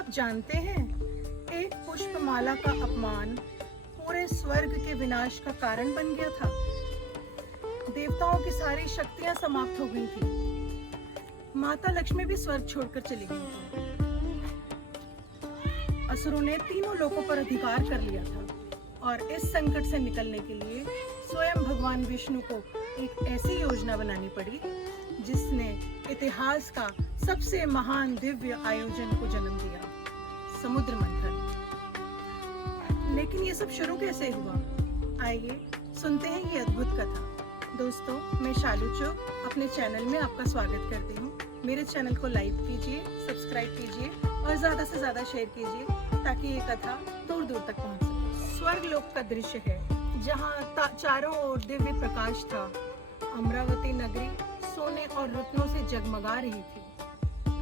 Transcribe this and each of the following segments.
आप जानते हैं, एक पुष्पमाला का अपमान पूरे स्वर्ग के विनाश का कारण बन गया था। देवताओं की सारी शक्तियां समाप्त हो गई थी। माता लक्ष्मी भी स्वर्ग छोड़कर चली गई थी। असुरों ने तीनों लोकों पर अधिकार कर लिया था और इस संकट से निकलने के लिए स्वयं भगवान विष्णु को एक ऐसी योजना बनानी पड़ी जिसने इतिहास का सबसे महान दिव्य आयोजन को जन्म दिया, समुद्र मंथन। लेकिन ये सब शुरू कैसे हुआ? आइए सुनते हैं ये अद्भुत कथा। दोस्तों, मैं शालू चुग अपने चैनल में आपका स्वागत करती हूँ। मेरे चैनल को लाइक कीजिए, सब्सक्राइब कीजिए और ज़्यादा से ज़्यादा शेयर कीजिए ताकि ये कथा दूर दूर तक पहुँच सके। स्वर्ग लोक का दृश्य है जहाँ चारों ओर दिव्य प्रकाश था। अमरावती नगरी सोने और रत्नों से जगमगा रही थी।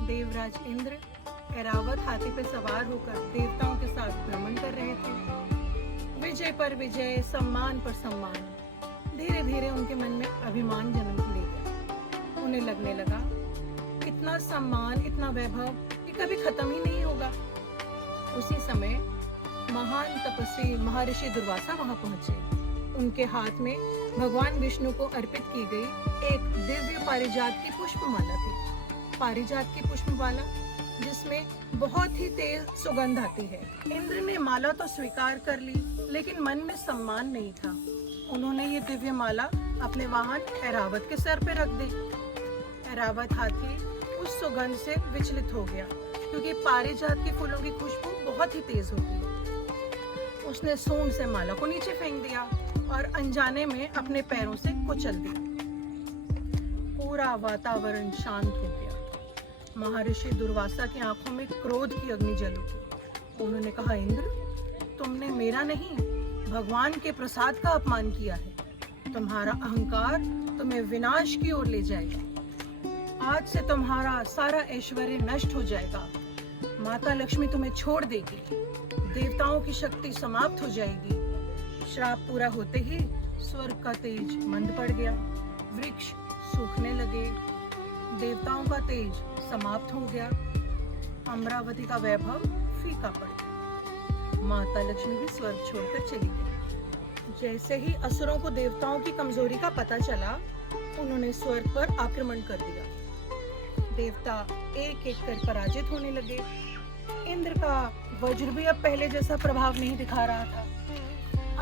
देवराज इंद्र ऐरावत हाथी पर सवार होकर देवताओं के साथ भ्रमण कर रहे थे। विजय पर विजय, सम्मान पर सम्मान। धीरे धीरे उनके मन में अभिमान जन्म ले गया। उन्हें लगने लगा, इतना सम्मान, इतना वैभव, ये कभी खत्म ही नहीं होगा। उसी समय महान तपस्वी महर्षि दुर्वासा वहां पहुंचे। उनके हाथ में भगवान विष्णु को अर्पित की गई एक दिव्य पारिजात की पुष्पमाला थी। पारिजात की पुष्पमाला जिसमें बहुत ही तेज सुगंध आती है। इंद्र ने माला तो स्वीकार कर ली, लेकिन मन में सम्मान नहीं था। उन्होंने ये दिव्य माला अपने वाहन ऐरावत के सर पे रख दी। ऐरावत हाथी उस सुगंध से विचलित हो गया क्योंकि पारिजात के फूलों की खुशबू बहुत ही तेज होती है। उसने सूंड से माला को नीचे फेंक दिया और अनजाने में अपने पैरों से कुचल दिया। पूरा वातावरण शांत हो गया। महर्षि दुर्वासा की आंखों में क्रोध की अग्नि जल उठी। उन्होंने कहा, इंद्र, तुमने मेरा नहीं, भगवान के प्रसाद का अपमान किया है। तुम्हारा अहंकार तुम्हें विनाश की ओर ले जाएगा। आज से तुम्हारा सारा ऐश्वर्य नष्ट हो जाएगा। माता लक्ष्मी तुम्हें छोड़ देगी। देवताओं की शक्ति समाप्त हो जाएगी। श्राप पूरा होते ही स्वर्ग का तेज मंद पड़ गया। वृक्ष सूखने लगे। देवताओं का तेज समाप्त हो गया। अमरावती का वैभव फीका पड़ गया। माता लक्ष्मी भी स्वर्ग छोड़कर चली गई। जैसे ही असुरों को देवताओं की कमजोरी का पता चला, उन्होंने स्वर्ग पर आक्रमण कर दिया। देवता एक एक कर पराजित होने लगे। इंद्र का वज्र भी अब पहले जैसा प्रभाव नहीं दिखा रहा था।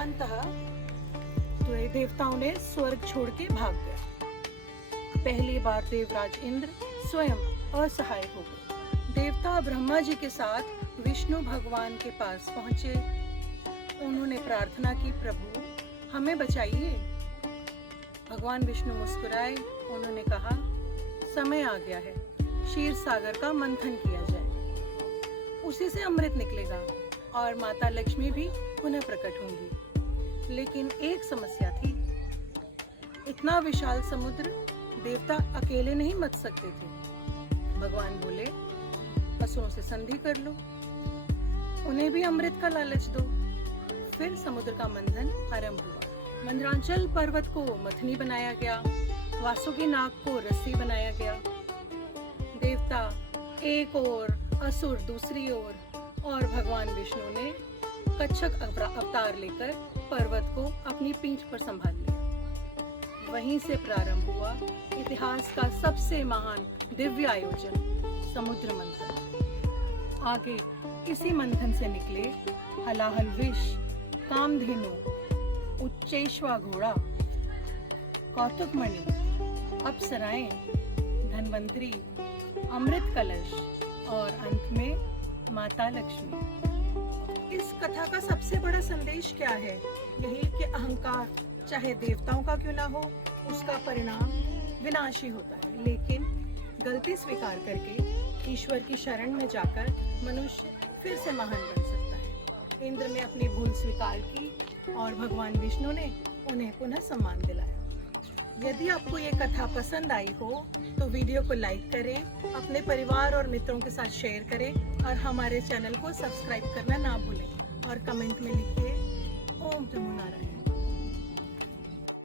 अंततः तो देवताओं ने स्वर्ग छोड़ के भाग गया। पहली बार देवराज इंद्र स्वयं असहाय हो गए। देवता ब्रह्मा जी के साथ विष्णु भगवान के पास पहुंचे। उन्होंने प्रार्थना की, प्रभु हमें बचाइए। भगवान विष्णु मुस्कुराए। उन्होंने कहा, समय आ गया है, क्षीर सागर का मंथन किया जाए। उसी से अमृत निकलेगा और माता लक्ष्मी भी पुनः प्रकट होंगी। लेकिन एक समस्या थी। इतना विशाल समुद्र देवता अकेले नहीं मच सकते थे। भगवान बोले, असुरों से संधि कर लो, उन्हें भी अमृत का लालच दो। फिर समुद्र का मंथन आरंभ हुआ। मंदरांचल पर्वत को मथनी बनाया गया। वासुकी नाग को रस्सी बनाया गया। देवता एक ओर, असुर दूसरी ओर, और भगवान विष्णु ने कच्छप अवतार लेकर पर्वत को अपनी पीठ पर संभाल लिया। वहीं से प्रारंभ हुआ इतिहास का सबसे महान दिव्य आयोजन, समुद्र मंथन। आगे इसी मंथन से निकले हलाहल विष, कामधेनु, उच्चैश्वा घोड़ा, कौतुकमणि, अप्सराएं, धन्वंतरी, अमृत कलश और अंत में माता लक्ष्मी। इस कथा का सबसे बड़ा संदेश क्या है? यही कि अहंकार चाहे देवताओं का क्यों ना हो, उसका परिणाम विनाशी होता है। लेकिन गलती स्वीकार करके ईश्वर की शरण में जाकर मनुष्य फिर से महान बन सकता है। इंद्र ने अपनी भूल स्वीकार की और भगवान विष्णु ने उन्हें पुनः सम्मान दिलाया। यदि आपको ये कथा पसंद आई हो तो वीडियो को लाइक करें, अपने परिवार और मित्रों के साथ शेयर करें और हमारे चैनल को सब्सक्राइब करना ना भूलें। और कमेंट में लिखिए, ओम नमो नारायण।